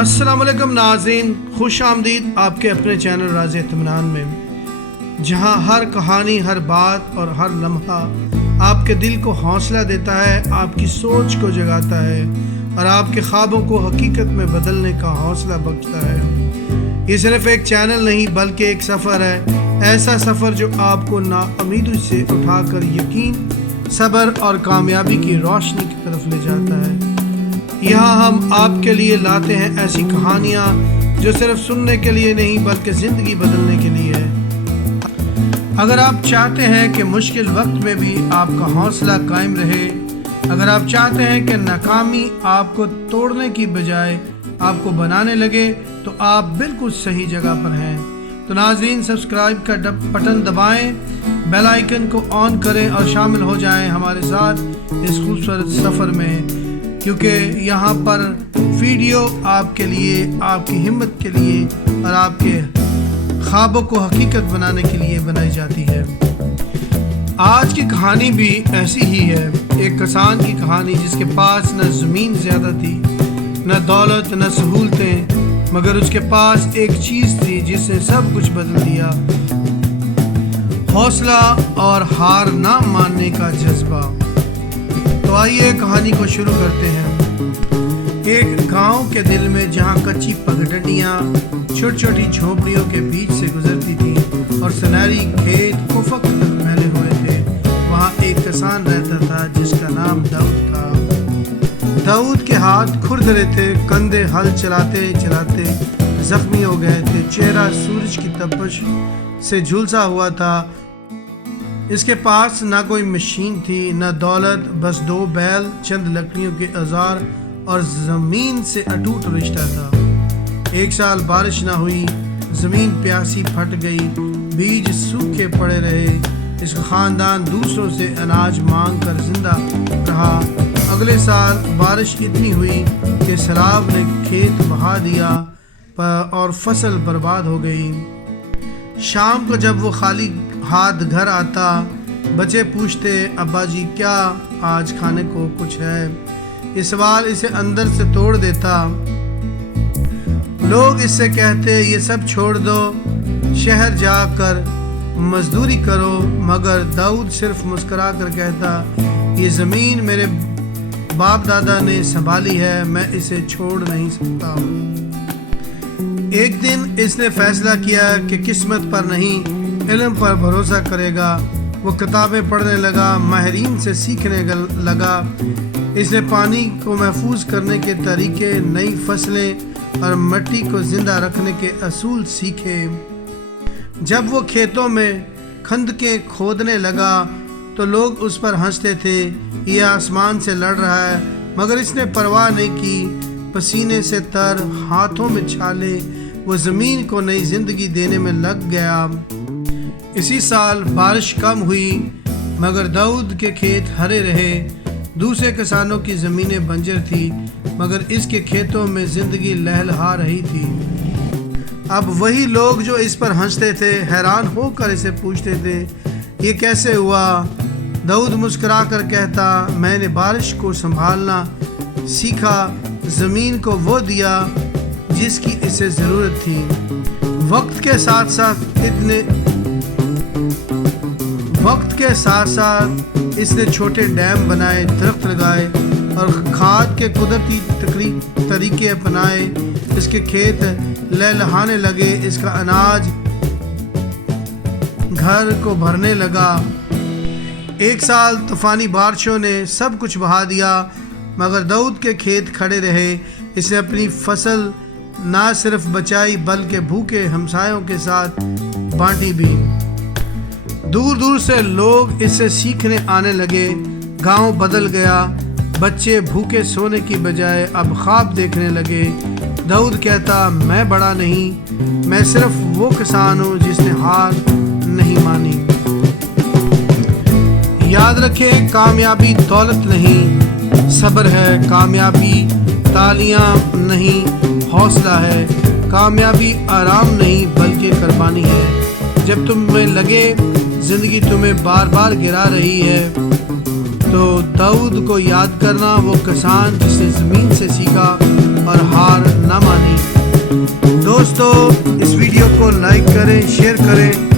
السلام علیکم ناظرین، خوش آمدید آپ کے اپنے چینل راز اطمینان میں، جہاں ہر کہانی، ہر بات اور ہر لمحہ آپ کے دل کو حوصلہ دیتا ہے، آپ کی سوچ کو جگاتا ہے اور آپ کے خوابوں کو حقیقت میں بدلنے کا حوصلہ بخشتا ہے۔ یہ صرف ایک چینل نہیں بلکہ ایک سفر ہے، ایسا سفر جو آپ کو ناامیدی سے اٹھا کر یقین، صبر اور کامیابی کی روشنی کی طرف لے جاتا ہے۔ یہاں ہم آپ کے لیے لاتے ہیں ایسی کہانیاں جو صرف سننے کے لیے نہیں بلکہ زندگی بدلنے کے لیے ہے۔ اگر آپ چاہتے ہیں کہ مشکل وقت میں بھی آپ کا حوصلہ قائم رہے، اگر آپ چاہتے ہیں کہ ناکامی آپ کو توڑنے کی بجائے آپ کو بنانے لگے، تو آپ بالکل صحیح جگہ پر ہیں۔ تو ناظرین، سبسکرائب کا بٹن دبائیں، بیل آئیکن کو آن کریں اور شامل ہو جائیں ہمارے ساتھ اس خوبصورت سفر میں، کیونکہ یہاں پر ویڈیو آپ کے لیے، آپ کی ہمت کے لیے اور آپ کے خوابوں کو حقیقت بنانے کے لیے بنائی جاتی ہے۔ آج کی کہانی بھی ایسی ہی ہے، ایک کسان کی کہانی جس کے پاس نہ زمین زیادہ تھی، نہ دولت، نہ سہولتیں، مگر اس کے پاس ایک چیز تھی جس نے سب کچھ بدل دیا: حوصلہ اور ہار نہ ماننے کا جذبہ۔ تو آئیے کہانی کو شروع کرتے ہیں۔ ایک گاؤں کے دل میں، جہاں کچی پگڈنڈیاں چھوٹی چھوٹی جھونپڑیوں کے بیچ سے گزرتی تھیں اور سنہری کھیت افق تک پھیلے ہوئے تھے، وہاں ایک کسان رہتا تھا جس کا نام داؤد تھا۔ داؤد کے ہاتھ کھردرے تھے، کندھے ہل چلاتے چلاتے زخمی ہو گئے تھے، چہرہ سورج کی تپش سے جھلسا ہوا تھا۔ اس کے پاس نہ کوئی مشین تھی، نہ دولت، بس 2 بیل، چند لکڑیوں کے اوزار اور زمین سے اٹوٹ رشتہ تھا۔ ایک سال بارش نہ ہوئی، زمین پیاسی پھٹ گئی، بیج سوکھے پڑے رہے۔ اس کا خاندان دوسروں سے اناج مانگ کر زندہ رہا۔ اگلے سال بارش اتنی ہوئی کہ سیلاب نے کھیت بہا دیا اور فصل برباد ہو گئی۔ شام کو جب وہ خالی ہاتھ گھر آتا، بچے پوچھتے: ابا جی، کیا آج کھانے کو کچھ ہے؟ یہ سوال اسے اندر سے توڑ دیتا۔ لوگ اس سے کہتے: یہ سب چھوڑ دو، شہر جا کر مزدوری کرو، مگر داؤد صرف مسکرا کر کہتا: یہ زمین میرے باپ دادا نے سنبھالی ہے، میں اسے چھوڑ نہیں سکتا۔ ایک دن اس نے فیصلہ کیا کہ قسمت پر نہیں، علم پر بھروسہ کرے گا۔ وہ کتابیں پڑھنے لگا، ماہرین سے سیکھنے لگا۔ اس نے پانی کو محفوظ کرنے کے طریقے، نئی فصلیں اور مٹی کو زندہ رکھنے کے اصول سیکھے۔ جب وہ کھیتوں میں خندقیں کھودنے لگا تو لوگ اس پر ہنستے تھے: یہ آسمان سے لڑ رہا ہے، مگر اس نے پرواہ نہیں کی۔ پسینے سے تر، ہاتھوں میں چھالے، وہ زمین کو نئی زندگی دینے میں لگ گیا۔ اسی سال بارش کم ہوئی، مگر داؤد کے کھیت ہرے رہے۔ دوسرے کسانوں کی زمینیں بنجر تھی، مگر اس کے کھیتوں میں زندگی لہلہا رہی تھی۔ اب وہی لوگ جو اس پر ہنستے تھے، حیران ہو کر اسے پوچھتے تھے: یہ کیسے ہوا؟ داؤد مسکرا کر کہتا: میں نے بارش کو سنبھالنا سیکھا، زمین کو وہ دیا جس کی اسے ضرورت تھی۔ وقت کے ساتھ ساتھ اس نے چھوٹے ڈیم بنائے، درخت لگائے اور کھاد کے قدرتی طریقے اپنائے۔ اس کے کھیت لہلہانے لگے، اس کا اناج گھر کو بھرنے لگا۔ ایک سال طوفانی بارشوں نے سب کچھ بہا دیا، مگر داؤد کے کھیت کھڑے رہے۔ اس نے اپنی فصل نہ صرف بچائی بلکہ بھوکے ہمسایوں کے ساتھ بانٹی بھی۔ دور دور سے لوگ اس سے سیکھنے آنے لگے۔ گاؤں بدل گیا، بچے بھوکے سونے کی بجائے اب خواب دیکھنے لگے۔ داؤد کہتا: میں بڑا نہیں، میں صرف وہ کسان ہوں جس نے ہار نہیں مانی۔ یاد رکھیں، کامیابی دولت نہیں، صبر ہے۔ کامیابی تالیاں نہیں، حوصلہ ہے۔ کامیابی آرام نہیں بلکہ قربانی ہے۔ جب تمہیں لگے زندگی تمہیں بار بار گرا رہی ہے، تو داؤد کو یاد کرنا، وہ کسان جس نے زمین سے سیکھا اور ہار نہ مانی۔ شیئر کریں